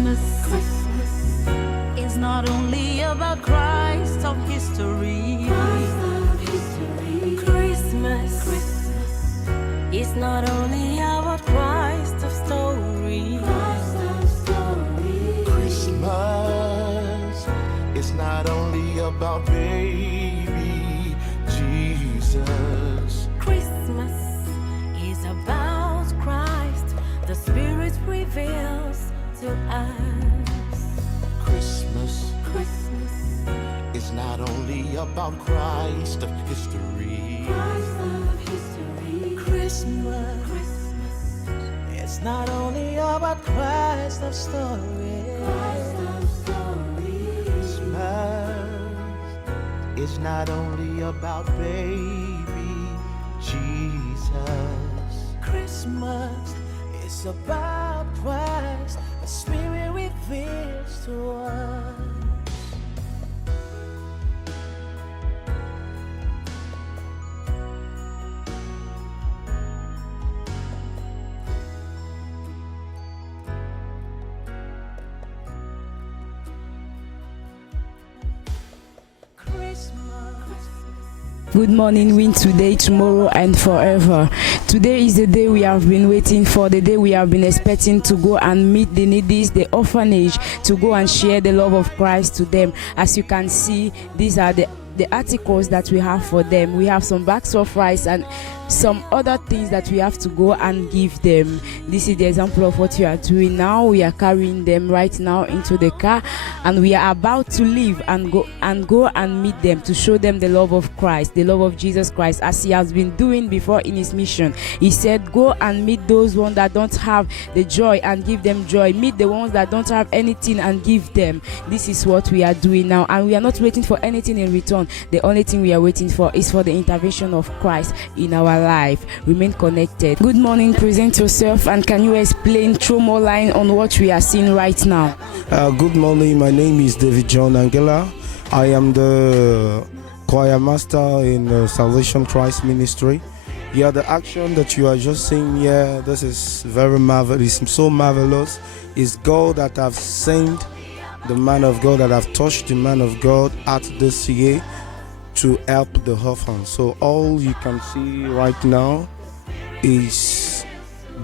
Christmas is not only about Christ of history. Christmas is not only about Christ of story. Christmas is not only about baby Jesus. Christmas is about Christ, the Spirit reveals to us. Christmas is not only about Christ of history. Christmas It's not only about Christ of story. Christmas is not only about baby Jesus. Christmas is about Christ. The Spirit reveals to us. Good morning, win today, tomorrow, and forever. Today is the day we have been waiting for, the day we have been expecting to go and meet the needy, the orphanage, to go and share the love of Christ to them. As you can see, these are the articles that we have for them. We have some bags of rice and some other things that we have to go and give them. This is the example of what we are doing now. We are carrying them right now into the car, and we are about to leave and go and meet them, to show them the love of Christ, the love of Jesus Christ, as he has been doing before in his mission. He said, go and meet those ones that don't have the joy and give them joy. Meet the ones that don't have anything and give them. This is what we are doing now, and we are not waiting for anything in return. The only thing we are waiting for is for the intervention of Christ in our life. Remain connected. Good morning, present yourself, and can you explain through more line on what we are seeing right now? Good morning, my name is David John Angela. I am the choir master in Salvation Christ Ministry. Yeah, the action that you are just seeing here, this is very marvelous. It's so marvelous. It's God that have sent the man of God, that have touched the man of God at this year to help the orphans. So all you can see right now is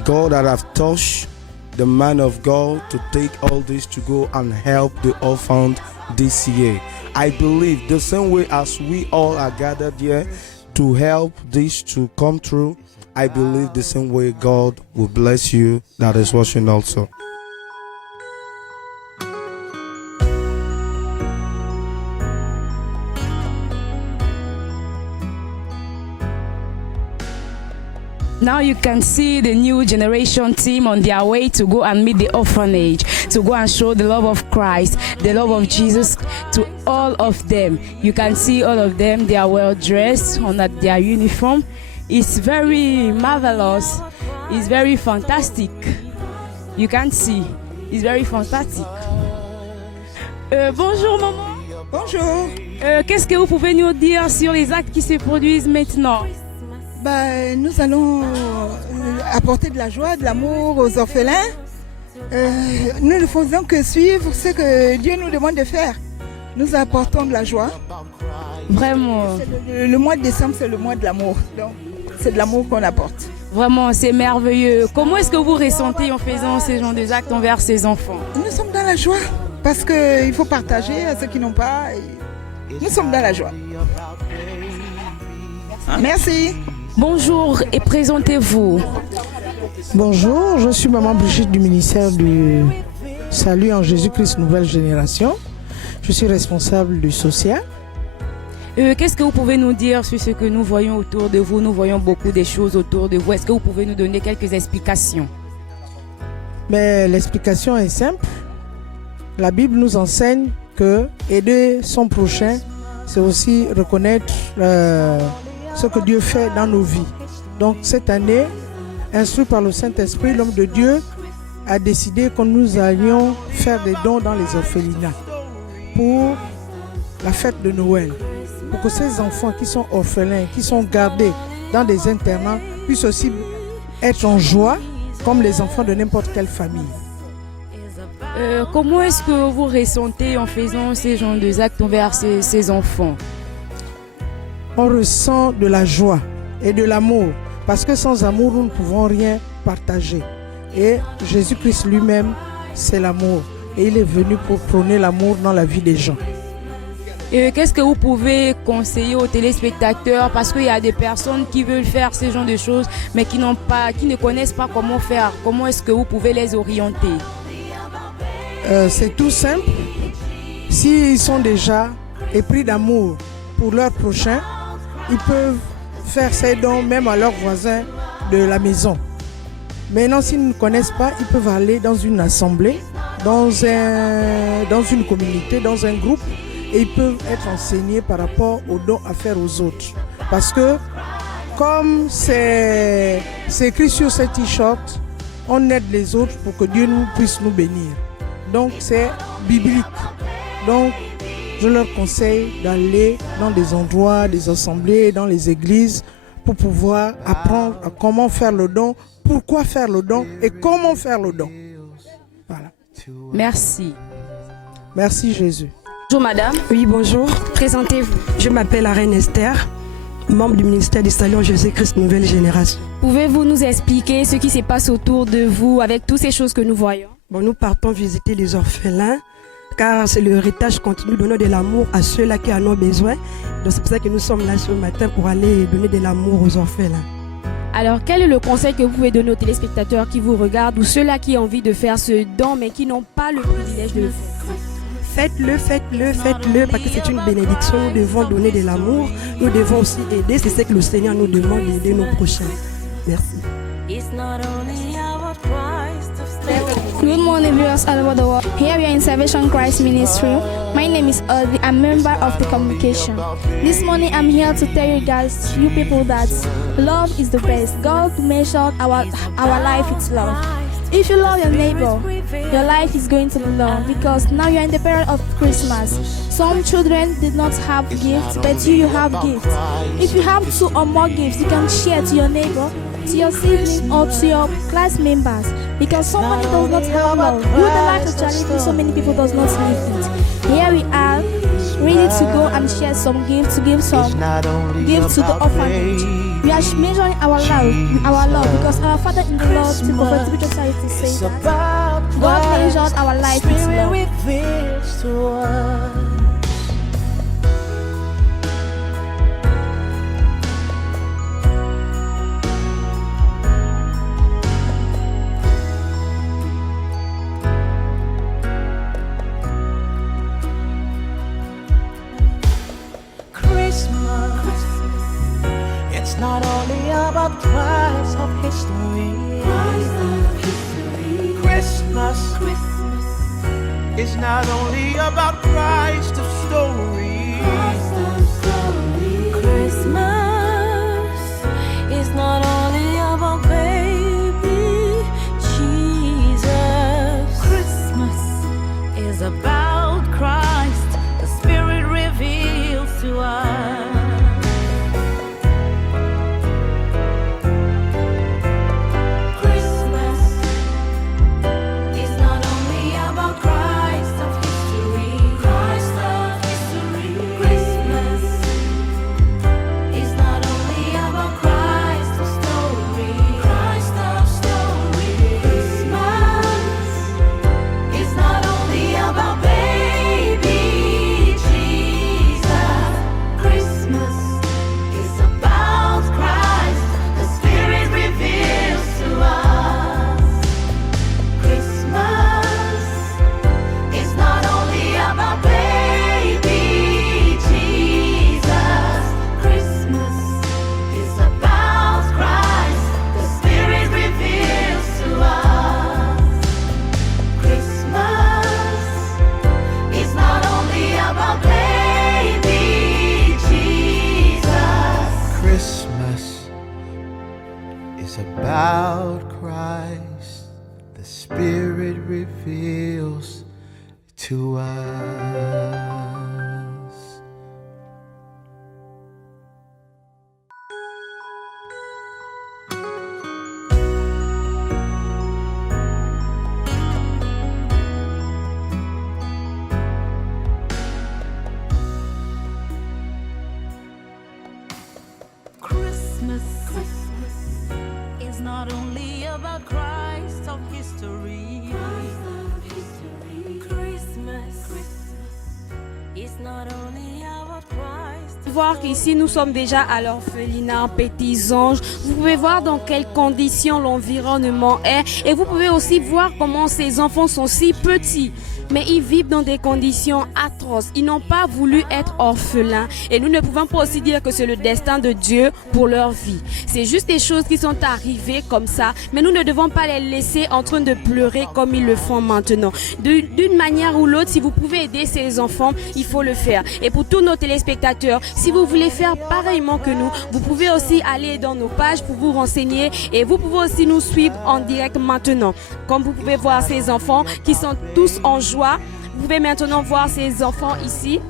God that have touched the man of God to take all this to go and help the orphans this year. I believe the same way as we all are gathered here to help this to come through, I believe the same way God will bless you that is watching also. Now you can see the new generation team on their way to go and meet the orphanage, to go and show the love of Christ, the love of Jesus to all of them. You can see all of them, they are well dressed on their uniform. It's very marvelous, it's very fantastic. You can see, it's very fantastic. Bonjour maman. Bonjour. Qu'est-ce que vous pouvez nous dire sur les actes qui se produisent maintenant? Nous allons apporter de la joie, de l'amour aux orphelins. Nous ne faisons que suivre ce que Dieu nous demande de faire. Nous apportons de la joie. Vraiment. Le mois de décembre, c'est le mois de l'amour. Donc, c'est de l'amour qu'on apporte. Vraiment, c'est merveilleux. Comment est-ce que vous ressentez en faisant ce genre d'actes envers ces enfants? Nous sommes dans la joie parce qu'il faut partager à ceux qui n'ont pas. Nous sommes dans la joie. Merci. Bonjour et présentez-vous. Bonjour, je suis maman Brigitte du ministère du Salut en Jésus-Christ Nouvelle Génération. Je suis responsable du social. Qu'est-ce que vous pouvez nous dire sur ce que nous voyons autour de vous? Nous voyons beaucoup de choses autour de vous. Est-ce que vous pouvez nous donner quelques explications? Mais l'explication est simple. La Bible nous enseigne que aider son prochain, c'est aussi reconnaître ce que Dieu fait dans nos vies. Donc cette année, instruit par le Saint-Esprit, l'homme de Dieu a décidé que nous allions faire des dons dans les orphelinats pour la fête de Noël, pour que ces enfants qui sont orphelins, qui sont gardés dans des internats, puissent aussi être en joie comme les enfants de n'importe quelle famille. Comment est-ce que vous ressentez en faisant ces genres d'actes envers ces enfants? On ressent de la joie et de l'amour, parce que sans amour, nous ne pouvons rien partager. Et Jésus-Christ lui-même, c'est l'amour. Et il est venu pour prôner l'amour dans la vie des gens. Et qu'est-ce que vous pouvez conseiller aux téléspectateurs, parce qu'il y a des personnes qui veulent faire ce genre de choses mais qui ne connaissent pas comment faire. Comment est-ce que vous pouvez les orienter? C'est tout simple. S'ils sont déjà épris d'amour pour leur prochain, ils peuvent faire ces dons même à leurs voisins de la maison. Maintenant, s'ils ne connaissent pas, ils peuvent aller dans une assemblée, dans une communauté, dans un groupe, et ils peuvent être enseignés par rapport aux dons à faire aux autres. Parce que, comme c'est écrit sur ce t-shirt, on aide les autres pour que Dieu puisse nous bénir. Donc, c'est biblique. Donc, je leur conseille d'aller dans des endroits, des assemblées, dans les églises, pour pouvoir apprendre à comment faire le don, pourquoi faire le don et comment faire le don. Voilà. Merci. Merci Jésus. Bonjour madame. Oui, bonjour. Présentez-vous. Je m'appelle la reine Esther, membre du ministère du Salut en Jésus-Christ Nouvelle Génération. Pouvez-vous nous expliquer ce qui se passe autour de vous avec toutes ces choses que nous voyons? Bon, nous partons visiter les orphelins, car c'est le héritage continu, donner de l'amour à ceux-là qui en ont besoin. Donc c'est pour ça que nous sommes là ce matin pour aller donner de l'amour aux orphelins. Alors, quel est le conseil que vous pouvez donner aux téléspectateurs qui vous regardent ou ceux-là qui ont envie de faire ce don mais qui n'ont pas le privilège de le faire? Faites-le, parce que c'est une bénédiction. Nous devons donner de l'amour, nous devons aussi aider. C'est ce que le Seigneur nous demande, d'aider nos prochains. Merci. Good morning, viewers all over the world. Here we are in Salvation Christ Ministry. My name is Audrey. I'm a member of the communication. This morning I'm here to tell you guys, you people, that love is the best. God measured our life with love. If you love your neighbor, your life is going to be long, because now you're in the period of Christmas. Some children did not have gifts, but you have gifts. If you have 2 or more gifts, you can share to your neighbor, to your sibling, or to your class members, because somebody does not have love. You, the life of charity, so many people does not live it. Here we are, ready to go and share some gifts, to give some gifts to the orphanage. We are measuring our love, because our Father in the Lord, the prophet Spiritual Society, says that God measured our life with love. It's not only about Christ of history. Christmas is not only about Christ of story. Christmas is not only about baby Jesus. Christmas is about Christ, the Spirit reveals to us. About Christ, the Spirit reveals to us. only about Christ of history. Christmas is not only about Christ. Voir qu'ici nous sommes déjà à l'orphelinat Petits Anges. Vous pouvez voir dans quelles conditions l'environnement est et vous pouvez aussi voir comment ces enfants sont si petits. Mais ils vivent dans des conditions atroces. Ils n'ont pas voulu être orphelins. Et nous ne pouvons pas aussi dire que c'est le destin de Dieu pour leur vie. C'est juste des choses qui sont arrivées comme ça. Mais nous ne devons pas les laisser en train de pleurer comme ils le font maintenant. D'une manière ou l'autre, si vous pouvez aider ces enfants, il faut le faire. Et pour tous nos téléspectateurs, si vous voulez faire pareillement que nous, vous pouvez aussi aller dans nos pages pour vous renseigner. Et vous pouvez aussi nous suivre en direct maintenant. Comme vous pouvez voir ces enfants qui sont tous en joie. Vous pouvez maintenant voir ces enfants ici.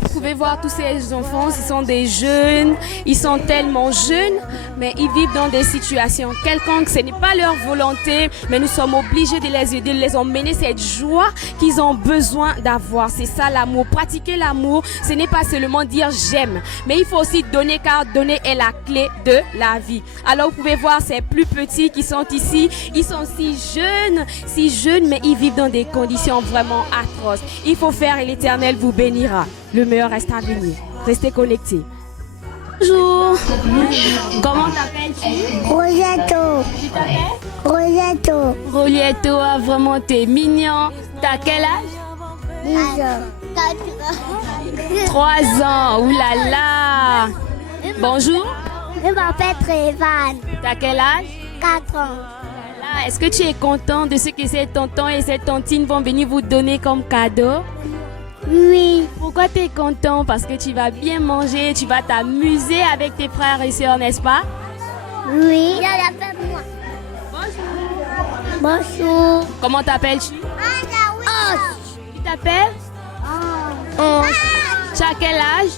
Vous pouvez voir tous ces enfants, ce sont des jeunes, ils sont tellement jeunes, mais ils vivent dans des situations quelconques. Ce n'est pas leur volonté, mais nous sommes obligés de les aider, de les emmener cette joie qu'ils ont besoin d'avoir. C'est ça l'amour. Pratiquer l'amour, ce n'est pas seulement dire j'aime, mais il faut aussi donner, car donner est la clé de la vie. Alors vous pouvez voir ces plus petits qui sont ici, ils sont si jeunes, mais ils vivent dans des conditions vraiment atroces. Il faut faire et l'Éternel vous bénira. Le meilleur reste à venir. Restez connectés. Bonjour. Comment t'appelles-tu? Rosetto. Tu t'appelles? Rosetto. Roletto, ah, vraiment t'es mignon. T'as quel âge? 10 ans. 3 ans. Ouh là là. Bonjour. Je m'appelle Trévan. T'as quel âge? 4 ans. Voilà. Est-ce que tu es content de ce que ces tontons et ces tontines vont venir vous donner comme cadeau? Oui. Pourquoi tu es content? Parce que tu vas bien manger, tu vas t'amuser avec tes frères et sœurs, n'est-ce pas? Oui. Il y a moi. Bonjour. Comment t'appelles-tu? Tu t'appelles? Tu as quel âge?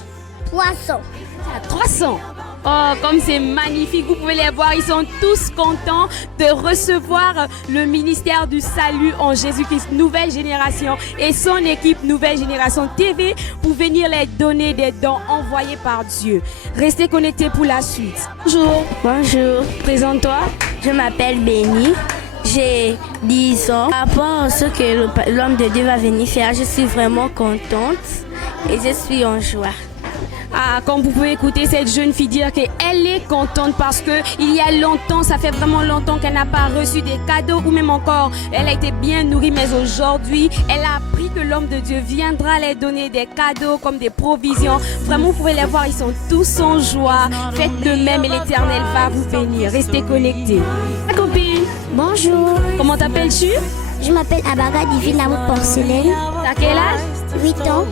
300. Tu as 300. Oh, comme c'est magnifique, vous pouvez les voir, ils sont tous contents de recevoir le ministère du salut en Jésus-Christ, Nouvelle Génération et son équipe Nouvelle Génération TV pour venir les donner des dons envoyés par Dieu. Restez connectés pour la suite. Bonjour. Bonjour. Présente-toi. Je m'appelle Béni. J'ai 10 ans. Par rapport à ce que l'homme de Dieu va venir faire, je suis vraiment contente et je suis en joie. Ah, comme vous pouvez écouter cette jeune fille dire qu'elle est contente parce que il y a longtemps, ça fait vraiment longtemps qu'elle n'a pas reçu des cadeaux ou même encore, elle a été bien nourrie, mais aujourd'hui, elle a appris que l'homme de Dieu viendra les donner des cadeaux comme des provisions. Vraiment, vous pouvez les voir, ils sont tous en joie. Faites de même et l'Éternel va vous bénir. Restez connectés. Ma copine. Bonjour. Comment t'appelles-tu? Je m'appelle Abaga Divine Amour Porcelaine. T'as quel âge? 8 ans.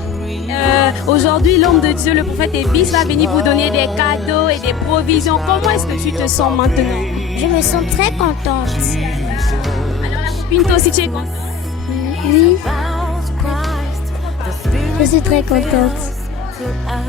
Aujourd'hui, l'homme de Dieu, le prophète Ebis, va venir vous donner des cadeaux et des provisions. Comment est-ce que tu te sens maintenant? Je me sens très contente. Alors la copine, toi aussi tu es contente? Oui. Je suis très contente.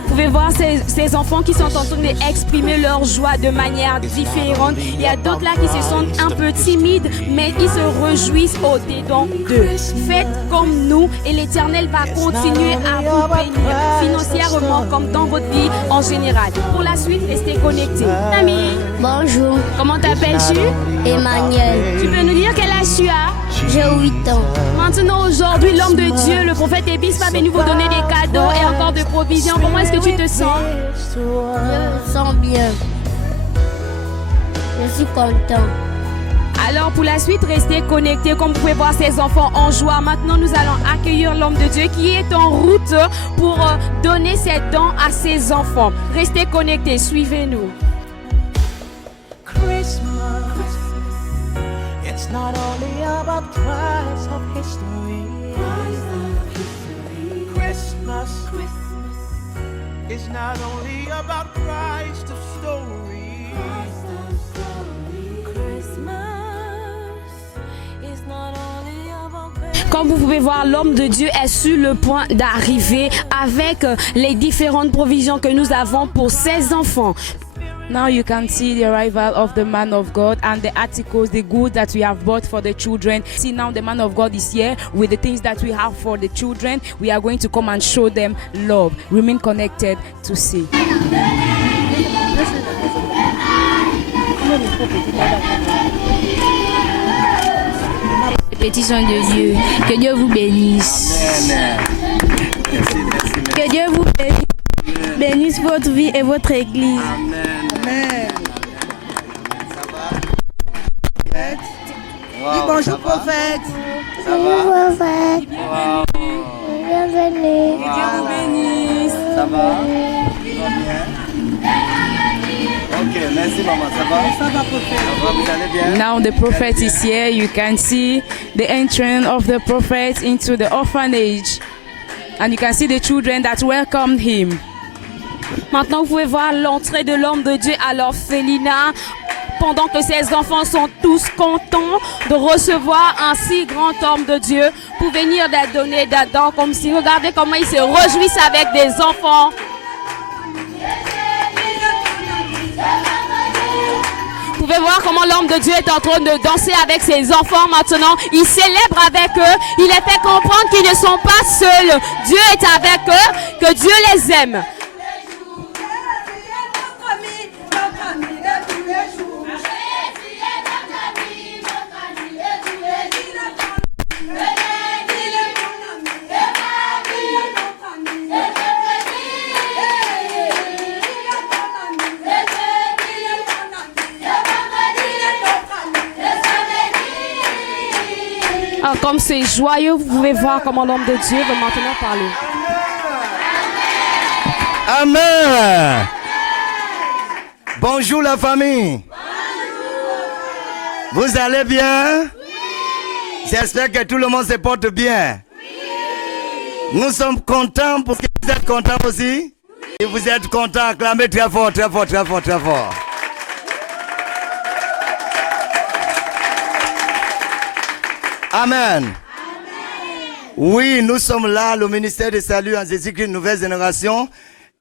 Vous pouvez voir ces enfants qui sont en train d'exprimer leur joie de manière différente. Il y a d'autres là qui se sentent un peu timides, mais ils se réjouissent au-dedans d'eux. Faites comme nous et l'Éternel va continuer à vous bénir financièrement comme dans votre vie en général. Pour la suite, restez connectés. Ami. Bonjour. Comment t'appelles-tu? Emmanuel. Tu peux nous dire quel âge tu as? J'ai 8 ans. Maintenant, aujourd'hui, l'homme de Dieu, le prophète Ebis, va venir vous donner des cadeaux et encore de provisions. Comment est-ce que tu te sens? Je me sens bien. Je suis content. Alors, pour la suite, restez connectés. Comme vous pouvez voir ces enfants en joie. Maintenant, nous allons accueillir l'homme de Dieu qui est en route pour donner ses dons à ses enfants. Restez connectés. Suivez-nous. It's not only about Christ of history. Christmas is not only about Christ of story. Comme vous pouvez voir, l'homme de Dieu est sur le point d'arriver avec les différentes provisions que nous avons pour ses enfants. Now you can see the arrival of the man of God and the articles, the goods that we have bought for the children. See, now the man of God is here with the things that we have for the children. We are going to come and show them love. Remain connected to see. Pétition de Dieu. Que Dieu vous bénisse. Que Dieu vous bénisse votre vie et votre église. Amen. Dis bonjour prophète. Bonjour prophète. Bienvenue. Que Dieu vous bénisse. Ça va? Ça va bien? Ok, merci maman, ça va? Ça va prophète. Ça va, vous allez bien? Now the prophet is here. You can see the entrance of the prophet into the orphanage. And you can see the children that welcomed him. Maintenant, vous pouvez voir l'entrée de l'homme de Dieu à l'orphelinat. Pendant que ces enfants sont tous contents de recevoir un si grand homme de Dieu pour venir donner d'Adam comme si, regardez comment ils se réjouissent avec des enfants. Vous pouvez voir comment l'homme de Dieu est en train de danser avec ses enfants maintenant. Il célèbre avec eux. Il les fait comprendre qu'ils ne sont pas seuls. Dieu est avec eux, que Dieu les aime. Comme c'est joyeux, vous pouvez voir comment l'homme de Dieu va maintenant parler. Amen. Bonjour la famille. Bonjour. Vous allez bien? Oui. J'espère que tout le monde se porte bien. Oui. Nous sommes contents parce que vous êtes contents aussi. Oui. Et vous êtes contents, acclamez très fort, très fort, très fort, très fort. Amen. Amen. Oui, nous sommes là, le ministère de Salut en Jésus-Christ, Nouvelle Génération.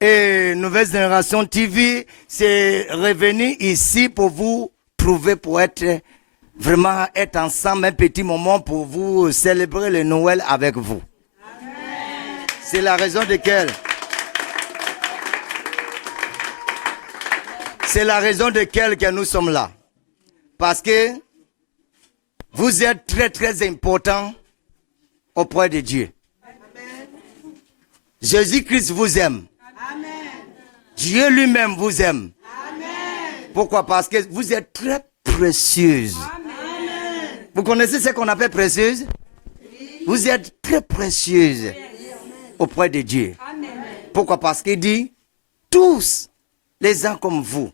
Et Nouvelle Génération TV, c'est revenu ici pour vous trouver, pour être vraiment être ensemble un petit moment pour vous célébrer le Noël avec vous. C'est la raison de laquelle. C'est la raison de laquelle que nous sommes là. Parce que vous êtes très très important auprès de Dieu. Jésus-Christ vous aime. Amen. Dieu lui-même vous aime. Amen. Pourquoi? Parce que vous êtes très précieuse. Amen. Vous connaissez ce qu'on appelle précieuse? Oui. Vous êtes très précieuse auprès de Dieu. Amen. Pourquoi? Parce qu'il dit, tous les gens comme vous,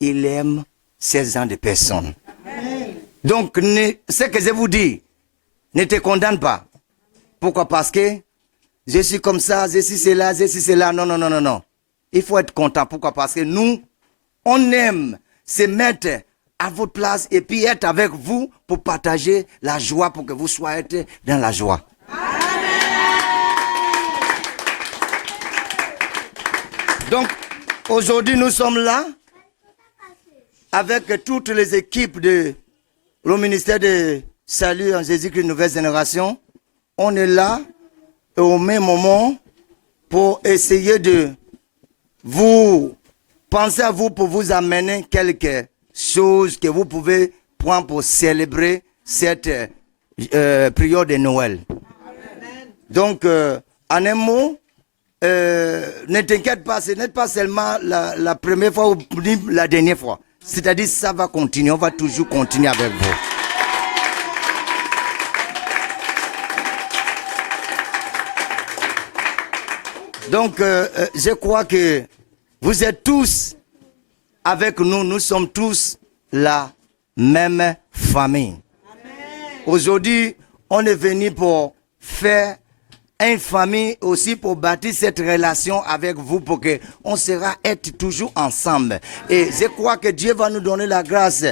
il aime ces gens de personnes. Amen. Donc, ce que je vous dis, ne te condamne pas. Pourquoi? Parce que je suis comme ça, je suis cela, je suis cela. Non, non, non, non, non. Il faut être content. Pourquoi? Parce que nous, on aime se mettre à votre place et puis être avec vous pour partager la joie, pour que vous soyez dans la joie. Amen. Donc, aujourd'hui, nous sommes là avec toutes les équipes de le ministère de Salut en Jésus-Christ Nouvelle Génération. On est là au même moment pour essayer de vous penser à vous pour vous amener quelque chose que vous pouvez prendre pour célébrer cette prière de Noël. Amen. Donc, en un mot, ne t'inquiète pas, ce n'est pas seulement la première fois ou la dernière fois. C'est-à-dire ça va continuer, on va toujours continuer avec vous. Donc, je crois que vous êtes tous avec nous, nous sommes tous la même famille. Aujourd'hui, on est venu pour faire une famille aussi, pour bâtir cette relation avec vous, pour qu'on sera être toujours ensemble. Et je crois que Dieu va nous donner la grâce.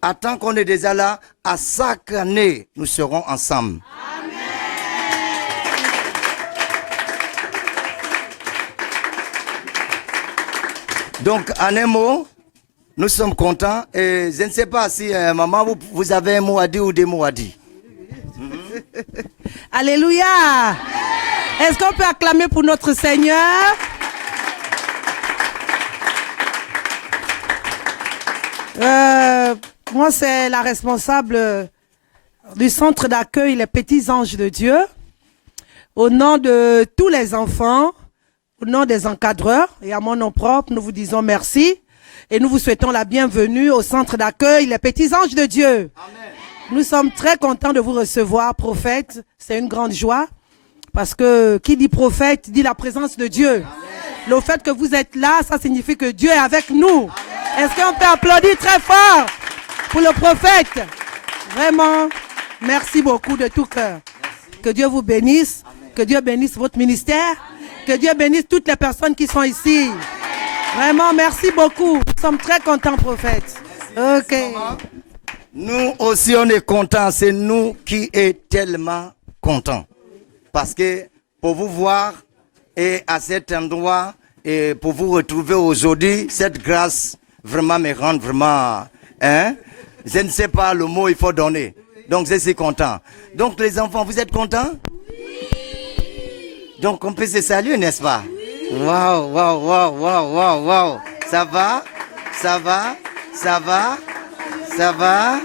À tant qu'on est déjà là, à chaque année, nous serons ensemble. Amen. Donc, en un mot, nous sommes contents. Et je ne sais pas si, maman, vous avez un mot à dire ou des mots à dire. Alléluia. Est-ce qu'on peut acclamer pour notre Seigneur? Moi, c'est la responsable du centre d'accueil Les Petits Anges de Dieu. Au nom de tous les enfants, au nom des encadreurs et à mon nom propre, nous vous disons merci et nous vous souhaitons la bienvenue au centre d'accueil Les Petits Anges de Dieu. Amen. Nous sommes très contents de vous recevoir, prophète. C'est une grande joie parce que qui dit prophète dit la présence de Dieu. Amen. Le fait que vous êtes là, ça signifie que Dieu est avec nous. Est-ce qu'on peut applaudir très fort pour le prophète? Vraiment, merci beaucoup de tout cœur. Que Dieu vous bénisse, que Dieu bénisse votre ministère, que Dieu bénisse toutes les personnes qui sont ici. Vraiment, merci beaucoup. Nous sommes très contents, prophète. Ok. Nous aussi, on est contents. C'est nous qui sommes tellement contents. Parce que pour vous voir et à cet endroit et pour vous retrouver aujourd'hui, cette grâce vraiment me rend vraiment... Hein? Je ne sais pas le mot il faut donner. Donc, je suis content. Donc, les enfants, vous êtes contents? Donc, on peut se saluer, n'est-ce pas? Waouh, waouh, waouh, waouh, waouh, waouh. Ça va? Ça va? Ça va? Ça va?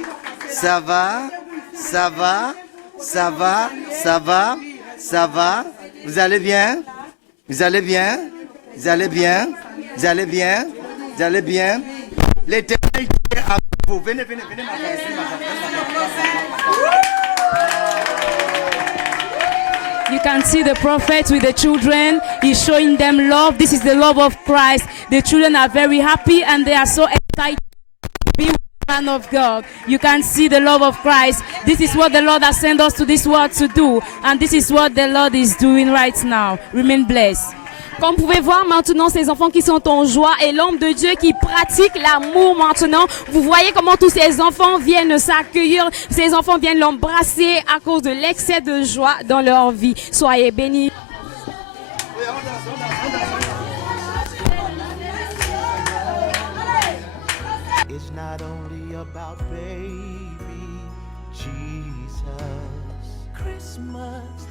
Ça va? Ça va? Ça va? Ça va? Ça va? Vous allez bien? Vous allez bien? Vous allez bien? Vous allez bien? Vous allez bien? L'Éternel est avec vous. Venez, venez, venez. You can see the prophet with the children. He's showing them love. This is the love of Christ. The children are very happy and they are so excited to be with the man of God. You can see the love of Christ. This is what the Lord has sent us to this world to do. And this is what the Lord is doing right now. Remain blessed. Comme vous pouvez voir maintenant ces enfants qui sont en joie et l'homme de Dieu qui pratique l'amour maintenant. Vous voyez comment tous ces enfants viennent s'accueillir, ces enfants viennent l'embrasser à cause de l'excès de joie dans leur vie. Soyez bénis. It's not only about baby Jesus. Christmas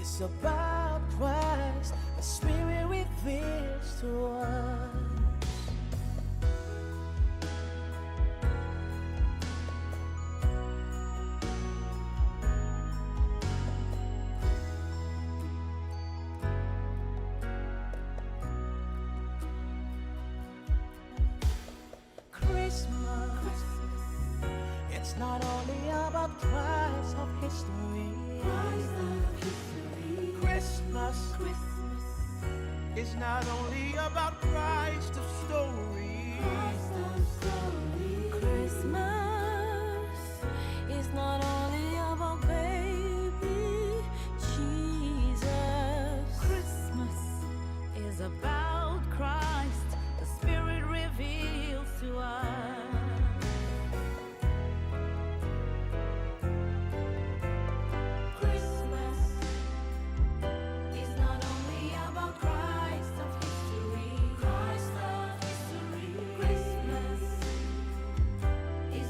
is about Christ. The Spirit reveals to us. Christmas, it's not only about Christ of history. Christmas, it's not only about Christ of story. Christmas is not only about baby Jesus. Christmas is about Christ. The Spirit reveals to us. Christmas is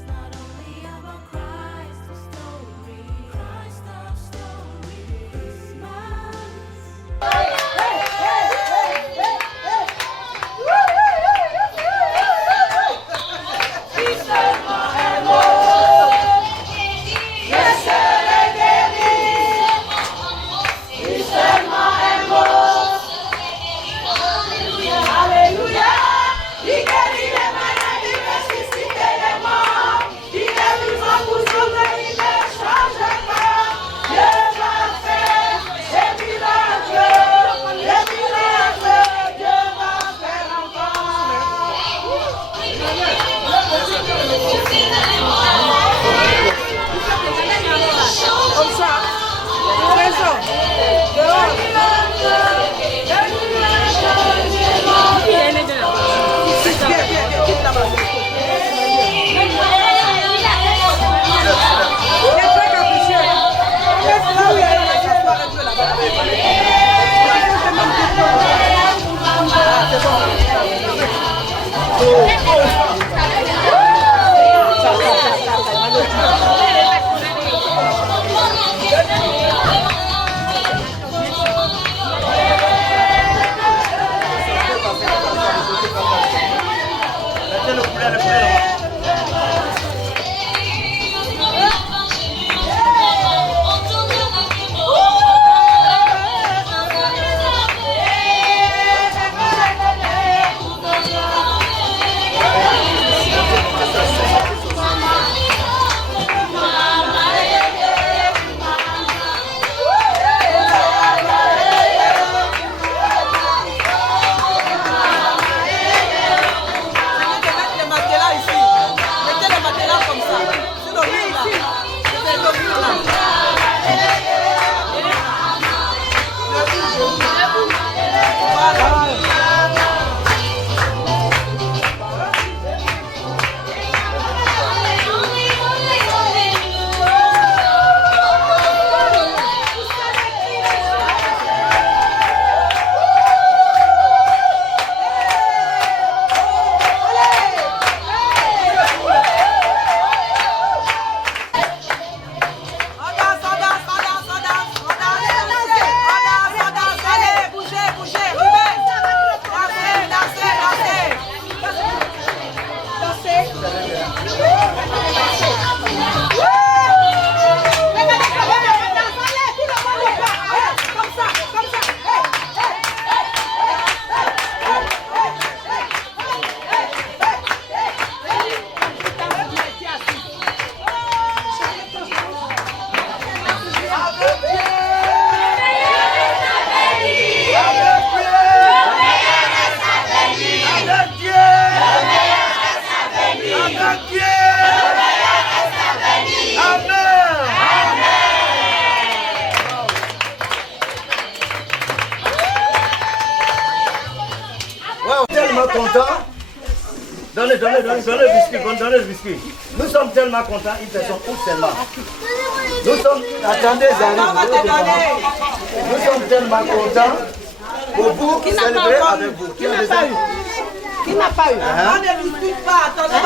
le biscuit. Nous sommes tellement contents, ils se sont tous tellement. Nous sommes, attendez, nous sommes tellement contents pour vous célébrer avec vous. Qui n'a pas eu? Qui n'a pas eu?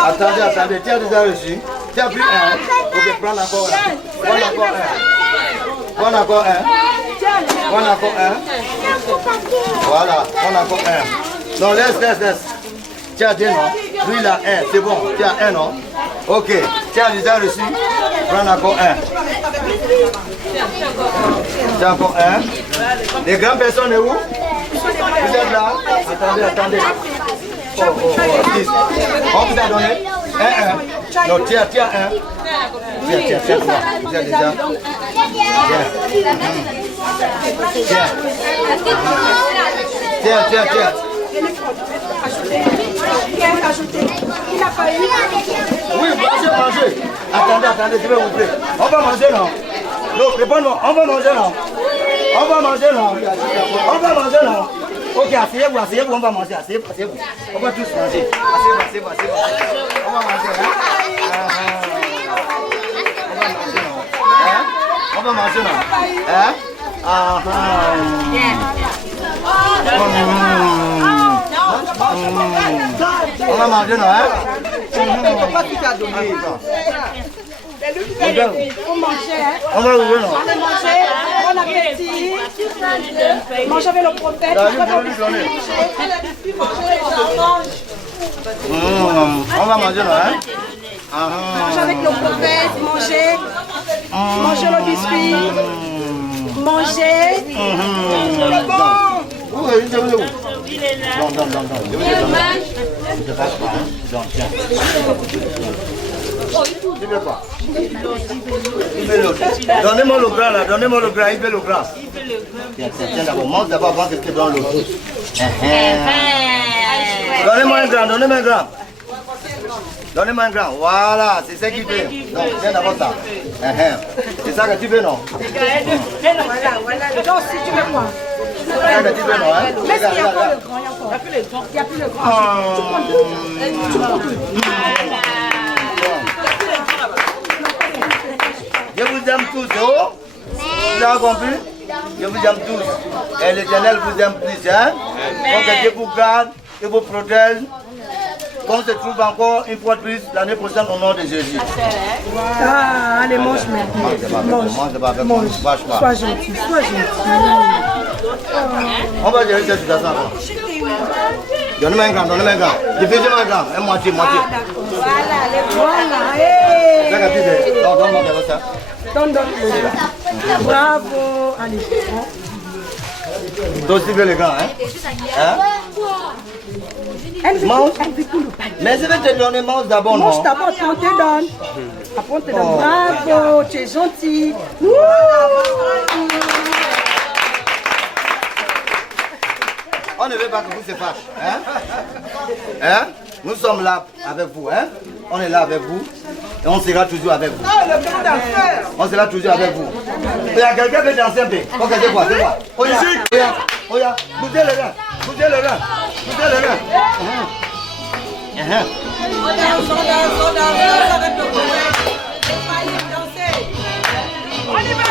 Attendez, tu as déjà reçu. Tu as pris un. Ok, prends encore un. Prends encore un. Voilà, prends encore un. Non, laisse. Tu as deux, non? Lui, il a un. C'est bon, tu as un, non? Ok, tu as déjà reçu. Prends encore un. Tu as encore un. Les grandes personnes, où? Vous êtes là? Attendez. On vous a donné un. Non, tiens un. Tiens, toi. Vous êtes déjà. Tiens. Oui, mangez. Attendez, je vais vous dire. On va manger, non? Non, réponds-moi. On va manger, non? Ok, asseyez-vous, on va manger. Asseyez-vous. On va tous manger. Asseyez-vous. On va manger, hein? On va manger, non? Hein? On va manger, non? Hein? On manger, hein? On va ouvrir, non? On va manger, bon appétit. Manger avec le prophète. On va manger, non? Hein? Manger avec le prophète, manger le biscuit, manger. Où est-il? Non. Je te passe pas, hein? Donc, tiens. Tu veux quoi? Donnez-moi le grand là, il veut le grand. Tiens d'abord, mange d'abord avant que tu donnes l'autre. Donnez-moi un grand. Voilà, c'est ça qu'il veut. Donc, tiens d'abord ça. C'est ça que tu veux, non? Voilà. Donc, si tu veux quoi? C'est ça que tu veux, non? Mais s'il y a encore le grand, il n'y a plus le grand. Tu prends tout. Je vous aime tous, oh? Vous avez compris? Je vous aime tous. Et l'Éternel vous aime plus, hein? Donc Dieu vous garde et vous protège. Qu'on se trouve encore une fois de plus l'année prochaine au nom de Jésus. Allez, mange maintenant. Mange. Sois gentil. On va gérer cette situation encore. Donnez-moi un grand. Divisez-moi un grand, un moitié. Voilà. Non, donne-moi ça. Donne. Bravo. Allez. Toi aussi, tu veux les grands, hein? Mange. Mais je vais te donner, mange d'abord, non? Mange d'abord, on te donne. Après, on te donne. Bravo, tu es gentil. On ne veut pas que vous se fâchez, hein? Nous sommes là avec vous, hein? On est là avec vous et on sera toujours avec vous. On sera toujours avec vous. Il y a quelqu'un qui veut danser un peu. Ok, c'est quoi? Regarde, goûtez le gars. On y va,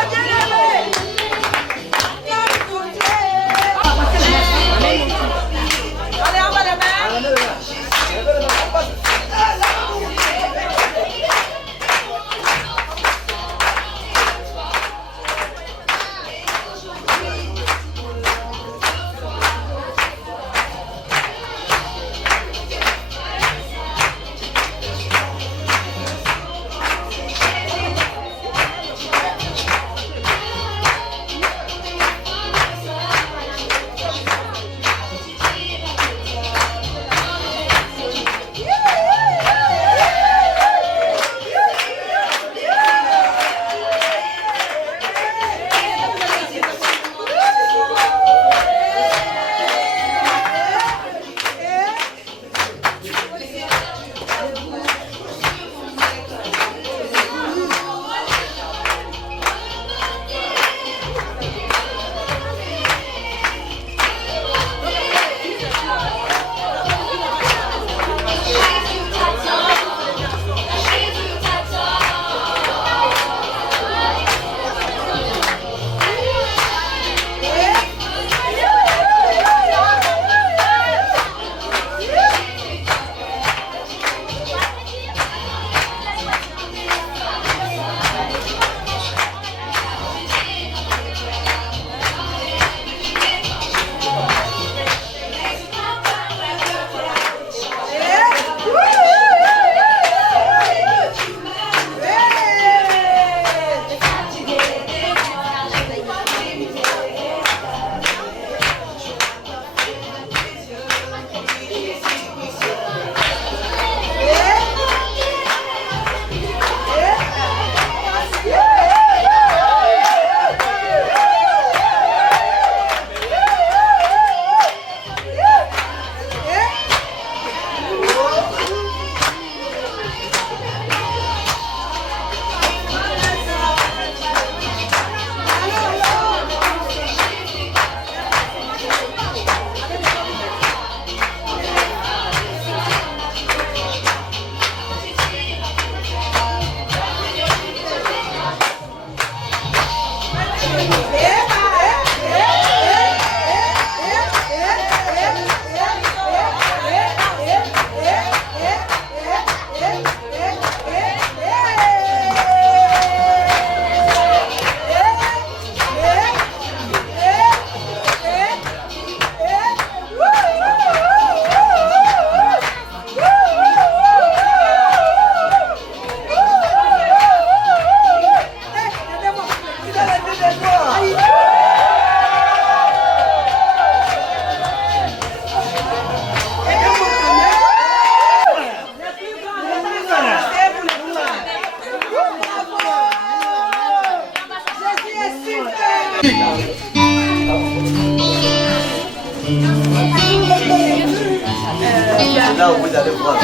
là où vous allez voir.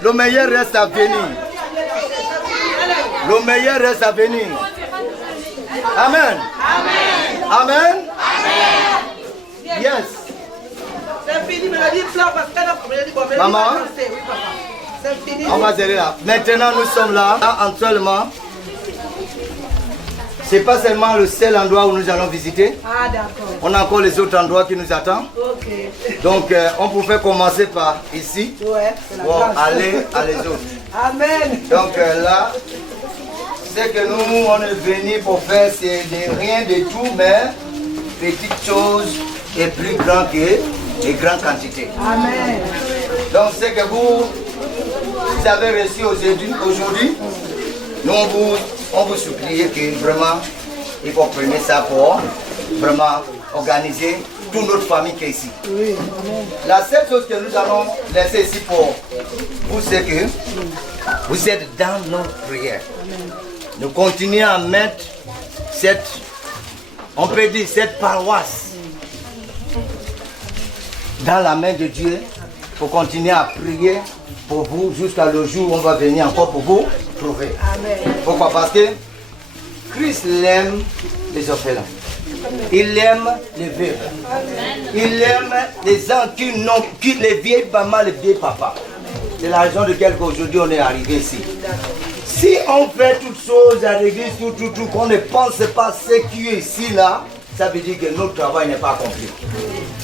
Le meilleur reste à venir. Le meilleur reste à venir. Amen. Amen. Yes. Maman, on va gérer là. Maintenant, nous sommes là, actuellement. C'est pas seulement le seul endroit où nous allons visiter. Ah, d'accord. On a encore les autres endroits qui nous attendent. Ok. Donc, on pouvait commencer par ici. Ouais, pour aller à les autres. Amen. Donc là, c'est que nous, on est venus pour faire, c'est rien de tout, mais petites choses et plus grand que les grandes quantités. Amen. Donc, c'est que vous avez reçu aujourd'hui, nous, on vous supplie que vraiment, il faut prendre ça pour vraiment organiser toute notre famille qui est ici. Oui. La seule chose que nous allons laisser ici pour vous, c'est que vous êtes dans notre prière. Nous continuons à mettre cette, on peut dire, cette paroisse dans la main de Dieu pour continuer à prier pour vous jusqu'à le jour où on va venir encore pour vous trouver. Amen. Pourquoi? Parce que Christ aime les orphelins. Il aime les veuves. Il aime les gens qui les vieilles mamans, les vieilles papas. C'est la raison de laquelle aujourd'hui on est arrivé ici. Si on fait toutes choses à l'église, tout, qu'on ne pense pas ce qui est ici, là, ça veut dire que notre travail n'est pas accompli.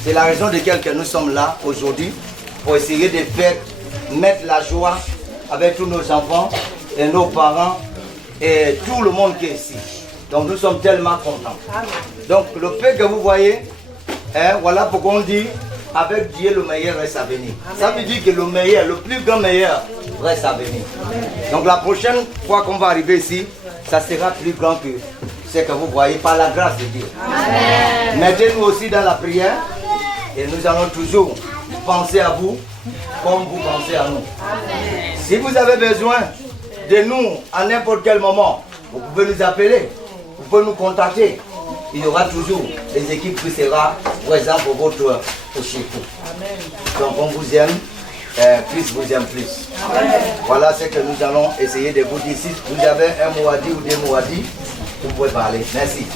C'est la raison de laquelle nous sommes là aujourd'hui pour essayer de faire mettre la joie avec tous nos enfants et nos parents et tout le monde qui est ici. Donc nous sommes tellement contents. Donc le peu que vous voyez, voilà pourquoi on dit avec Dieu le meilleur reste à venir. Ça veut dire que le meilleur, le plus grand meilleur reste à venir. Donc la prochaine fois qu'on va arriver ici, ça sera plus grand que ce que vous voyez par la grâce de Dieu. Mettez-nous aussi dans la prière et nous allons toujours penser à vous comme vous pensez à nous. Si vous avez besoin de nous à n'importe quel moment, vous pouvez nous appeler, vous pouvez nous contacter. Il y aura toujours des équipes qui seront présentes pour votre chez vous. Donc on vous aime, Christ vous aime plus. Voilà ce que nous allons essayer de vous dire. Si vous avez un mot à dire ou deux mots à dire, vous pouvez parler. Merci.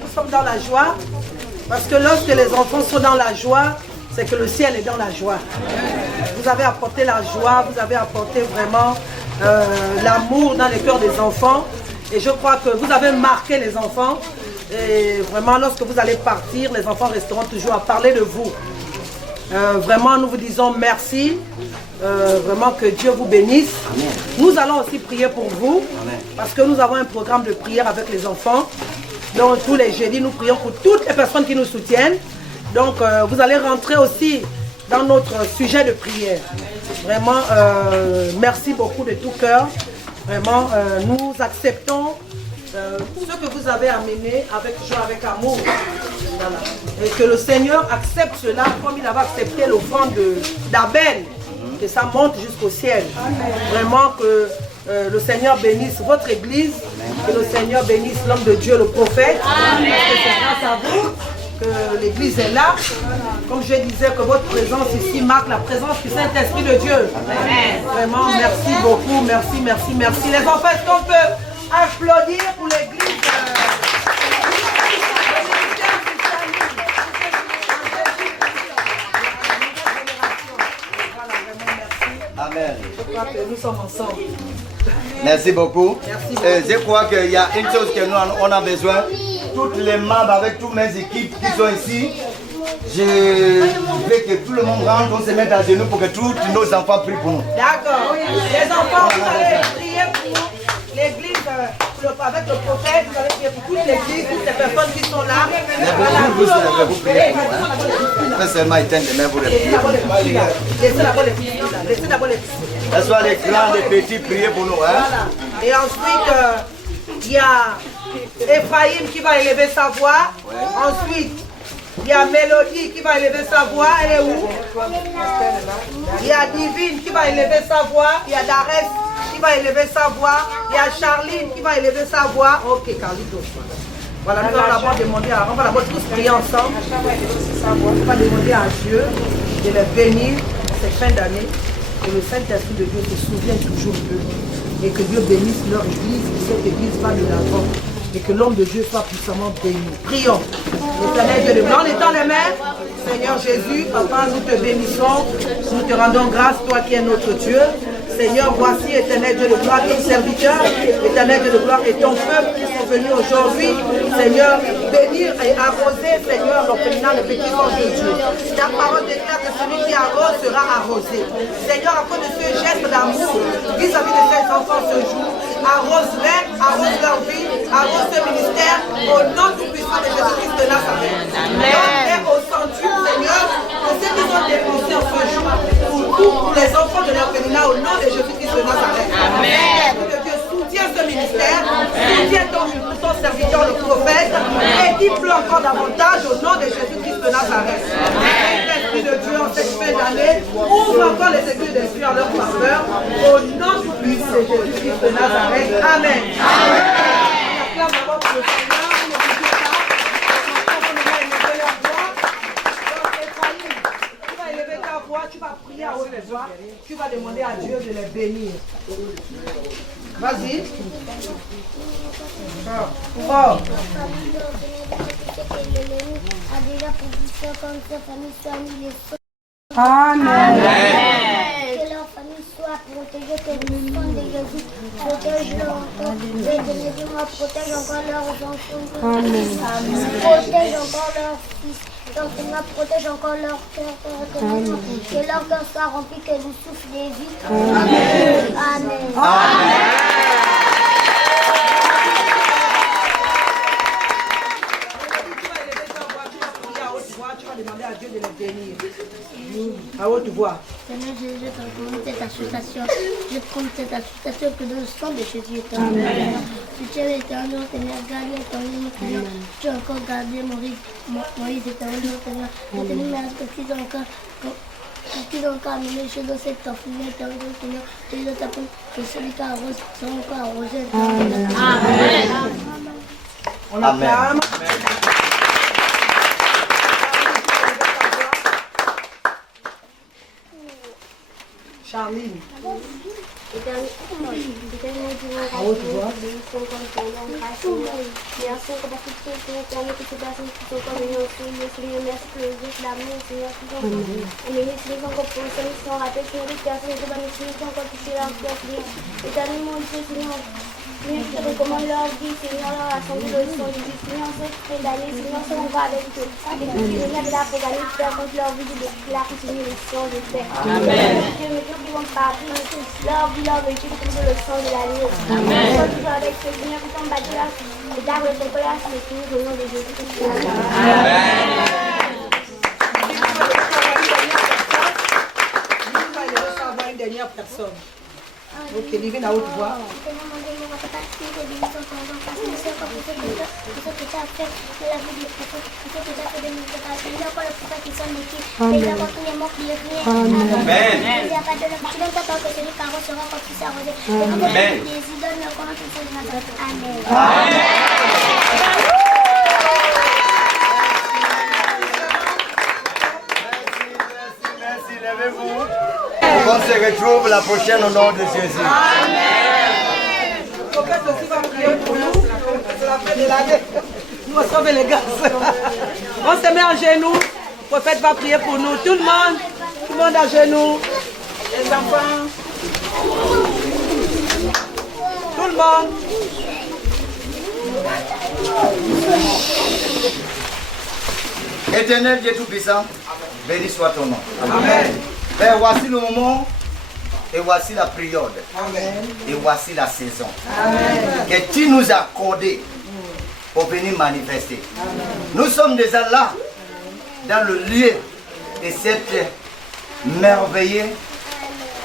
Nous sommes dans la joie, parce que lorsque les enfants sont dans la joie, c'est que le ciel est dans la joie. Vous avez apporté la joie, vous avez apporté vraiment l'amour dans les cœurs des enfants. Et je crois que vous avez marqué les enfants. Et vraiment, lorsque vous allez partir, les enfants resteront toujours à parler de vous. Vraiment, nous vous disons merci. Vraiment que Dieu vous bénisse. Amen. Nous allons aussi prier pour vous. Amen. Parce que nous avons un programme de prière avec les enfants. Donc tous les jeudis, nous prions pour toutes les personnes qui nous soutiennent. Donc vous allez rentrer aussi dans notre sujet de prière. Vraiment, merci beaucoup de tout cœur. Vraiment, nous acceptons ce que vous avez amené avec joie, avec amour. Voilà. Et que le Seigneur accepte cela comme il avait accepté l'offrande d'Abel. Que ça monte jusqu'au ciel. Vraiment que le Seigneur bénisse votre église, que le Seigneur bénisse l'homme de Dieu, le prophète. Amen. Que c'est grâce à vous que l'église est là. Comme je disais, que votre présence ici marque la présence du Saint-Esprit de Dieu. Amen. Vraiment, merci beaucoup, merci, merci, merci. Les enfants, est-ce qu'on peut applaudir pour l'église? Je crois que nous sommes ensemble. Merci beaucoup. Je crois qu'il y a une chose que nous on a besoin. Toutes les membres avec toutes mes équipes qui sont ici, je veux que tout le monde rentre, on se mette à genoux pour que tous nos enfants prient pour nous. D'accord. Les enfants, vous allez prier pour l'église, avec le prophète, vous allez prier pour toute l'église, toutes les personnes qui sont là. Vous priez pour nous. Faites seulement éteindre les mains pour les prier. Laissez d'abord les petits. Laissez d'abord les petits. Que ce soit les grands, les petits, priez pour nous. Hein? Voilà. Et ensuite, il y a Ephraïm qui va élever sa voix. Ensuite, il y a Mélodie qui va élever sa voix. Elle est où? Il y a Divine qui va élever sa voix. Il y a Darès qui va élever sa voix. Il y a Charline qui va élever sa voix. Ok, Carlito. Voilà, nous allons d'abord demander on va d'abord tous prier ensemble. On va demander à Dieu de les bénir en cette fin d'année. Que le Saint-Esprit de Dieu se souvienne toujours d'eux. Et que Dieu bénisse leur église, que cette église va de l'avant. Et que l'homme de Dieu soit puissamment béni. Prions. L'éternel Dieu de gloire, on étend les mains. Seigneur Jésus, Papa, nous te bénissons. Nous te rendons grâce, toi qui es notre Dieu. Seigneur, voici, éternel Dieu de gloire, ton serviteur, éternel Dieu de gloire, et ton peuple qui sont venus aujourd'hui, Seigneur, bénir et arroser, Seigneur, l'orphelinat, le petit ange de Dieu. Ta parole déclare que celui qui arrose sera arrosé. Seigneur, à cause de ce geste d'amour vis-à-vis de ces enfants ce jour, arrose-les, arrose leur vie, arrose ce ministère, au nom tout puissant de Jésus-Christ de Nazareth. Donne au centuple, Seigneur, que ceux qui ont dépensé en ce jour, pour les enfants de l'orphelinat, au nom de Jésus-Christ de Nazareth. Amen. Que Dieu soutient ce ministère, soutient ton serviteur, le prophète, équipe-le encore davantage au nom de Jésus-Christ de Nazareth. L'Esprit de Dieu en cette fin d'année, ouvre encore les églises d'esprit en leur faveur, au nom tout puissant de Jésus-Christ de Nazareth. Amen. Amen. On acclame d'abord pour le Seigneur, ne n'oubliez pas, tu vas élever ta voix, tu vas prier à haute voix, tu vas demander à Dieu de les bénir. Vas-y. Fort. Amen. Que leur famille soit protégée, que le sang de Jésus protège leur enfant, que Jésus protège encore leurs enfants, protège encore leurs fils, que protège encore leur cœur, que leur cœur soit rempli, que le souffle des vies. Amen. Amen. Amen. Tu vas demander à Dieu de les bénir. À haute voix. Seigneur Jésus, je te recommande cette association. Je te recommande cette association que dans le sang de Jésus éternel. Tu es l'éternel, Seigneur, gardez l'éternel, Seigneur. Tu as encore gardé Moïse éternel, Seigneur. Éternel, merci que tu as encore amené les choses dans cette orphelinat éternel, Seigneur. Tu es ta peine que celui qui arrose sera encore arrosé. Amen. On acclame. Charline. Merci pour toute je te recommande leur vie, Seigneur, leur assemblée de son Jésus, Seigneur, cette fin d'année, Seigneur, on va avec eux. Et que tu viens de la programmer, tu as contre leur vie de la continuer le sang de paix. Amen. Que mes dieux pouvons partir, leur vie, leur vécu, comme le sang de l'agneau. Amen. Que tu sois avec ce Seigneur, qui t'ont battu là, et d'arbre de ton colère, c'est tout, au nom de Jésus. Amen. Une dernière personne. Ok, Livine à haute voix. Merci, levez-vous. On se retrouve la prochaine au nom de Jésus. Amen. Le prophète aussi va prier pour nous. C'est la fin de l'année. Nous va sauver les gars. On se met en genoux. Le prophète va prier pour nous. Tout le monde à genoux. Les enfants. Tout le monde. Éternel Dieu Tout-Puissant, béni soit ton nom. Amen. Père, voici le moment et voici la période. Amen. Et voici la saison. Amen. Que tu nous as accordé pour venir manifester. Amen. Nous sommes déjà là, dans le lieu de cette merveilleuse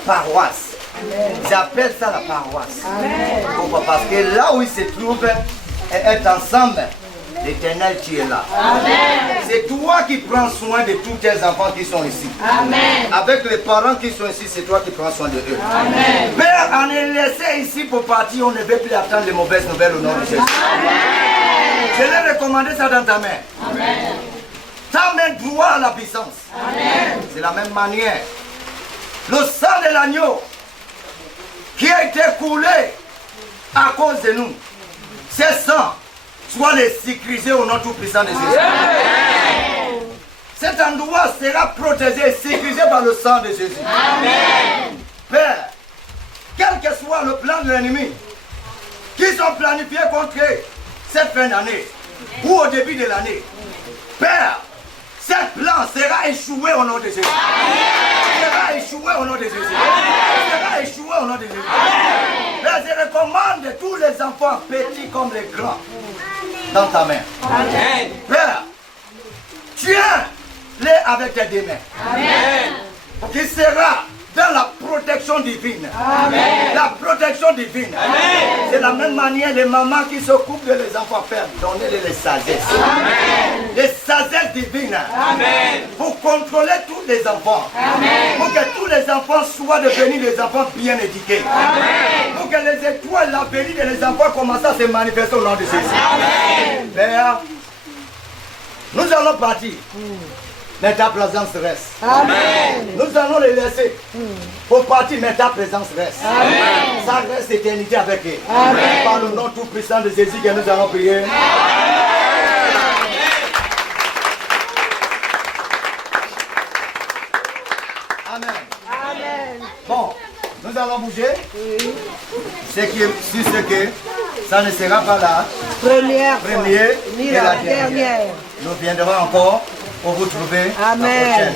paroisse. J'appelle ça la paroisse. Amen. Pourquoi? Parce que là où ils se trouvent, est ensemble. L'Éternel, tu es là. C'est toi qui prends soin de tous tes enfants qui sont ici. Amen. Avec les parents qui sont ici, c'est toi qui prends soin de eux. Amen. Père, on est laissé ici pour partir, on ne veut plus attendre les mauvaises nouvelles au nom de Jésus. Amen. Je l'ai recommandé ça dans ta main. Amen. Ta main droit à la puissance. C'est la même manière. Le sang de l'agneau qui a été coulé à cause de nous, c'est sang. Soit les sécurisés au nom tout-puissant de Jésus. Amen. Cet endroit sera protégé et sécurisé par le sang de Jésus. Amen. Père, quel que soit le plan de l'ennemi qui sont planifiés contre cette fin d'année ou au début de l'année, Père, ce plan sera échoué au nom de Jésus. Sera échoué au nom de Jésus. Sera échoué au nom de Jésus. Père, je recommande tous les enfants, petits comme les grands, dans ta main. Amen. Père, tiens-les avec tes deux mains. Amen. Qui sera dans la protection divine. Amen. La protection divine. C'est la même manière les mamans qui s'occupent de les enfants, Père, donnez-les les sagesse. Amen. Les sagesse divines. Amen. Pour contrôler tous les enfants. Amen. Pour que tous les enfants soient devenus des enfants bien éduqués. Amen. Pour que les étoiles, la bénie de les enfants commencent à se manifester au nom de Jésus. Amen. Père, nous allons partir. Mais ta présence reste. Amen. Nous allons les laisser pour partir, mais ta présence reste. Amen. Ça reste éternité avec eux. Amen. Par le nom tout puissant de Jésus que nous allons prier. Amen. Amen. Bon, nous allons bouger. Ce qui est sur ce que ça ne sera pas la première ni la dernière. Nous viendrons encore pour vous trouver. Amen.